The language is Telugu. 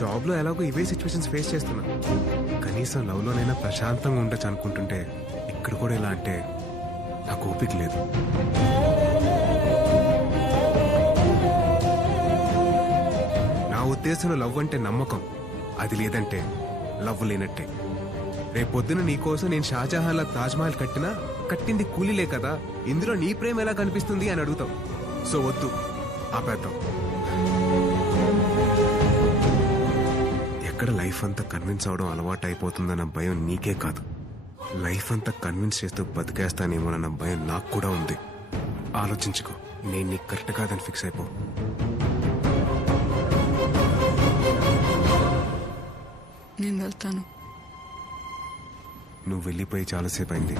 జాబ్లో ఎలాగో ఇవే సిచ్యువేషన్స్ ఫేస్ చేస్తున్నా. కనీసం లవ్లోనైనా ప్రశాంతంగా ఉండొచ్చు అనుకుంటుంటే ఇక్కడ కూడా ఎలా అంటే నాకు ఓపిక లేదు. నా ఉద్దేశంలో లవ్ అంటే నమ్మకం, అది లేదంటే లవ్ లేనట్టే. రేపొద్దున నీకోసం నేను షాజహాన్లా తాజ్మహల్ కట్టింది కూలీలే కదా, ఇందులో నీ ప్రేమ ఎలా కనిపిస్తుంది అని అడుగుతావు. సో వద్దు, ఆపేద్దాం. ఎక్కడ లైఫ్ అంతా కన్విన్స్ అవడం అలవాటు అయిపోతుందన్న భయం నీకే కాదు, లైఫ్ అంతా కన్విన్స్ చేస్తూ బతికేస్తానేమోనన్న భయం నాకు కూడా ఉంది. ఆలోచించుకో, నేను నీకు కరెక్ట్ కాదని ఫిక్స్ అయిపో. నేను వెళ్తాను. నువ్వు వెళ్ళిపోయి చాలాసేపు అయింది.